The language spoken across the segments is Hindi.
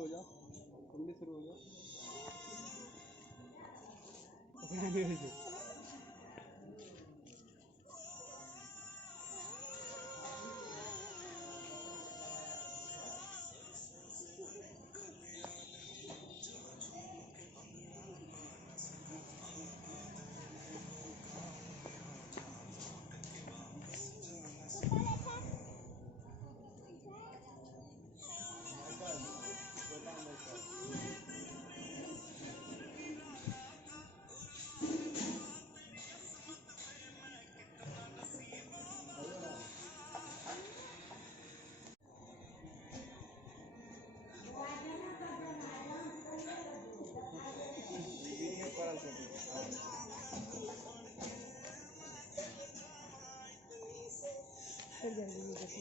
हो जाओ, तुम भी शुरू हो जाओ। फिर जल्दी नहीं करती।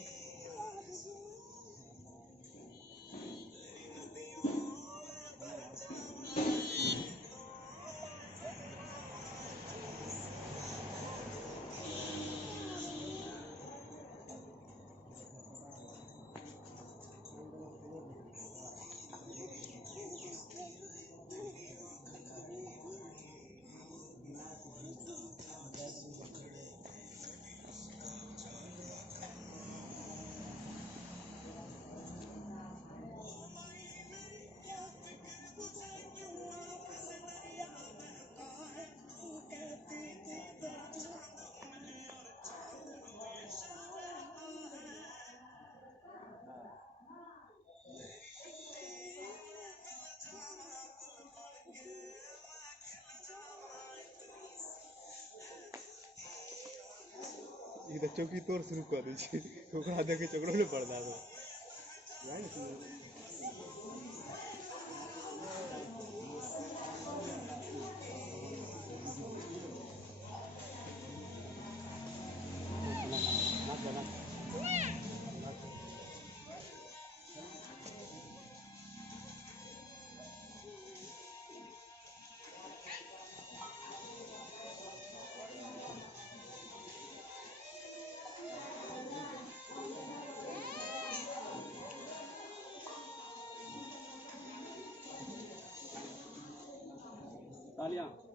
ये बच्चों की तोड़ शुरू कर दीजिए, तो आधे के चक्रों में पड़ जाओ। तालियां।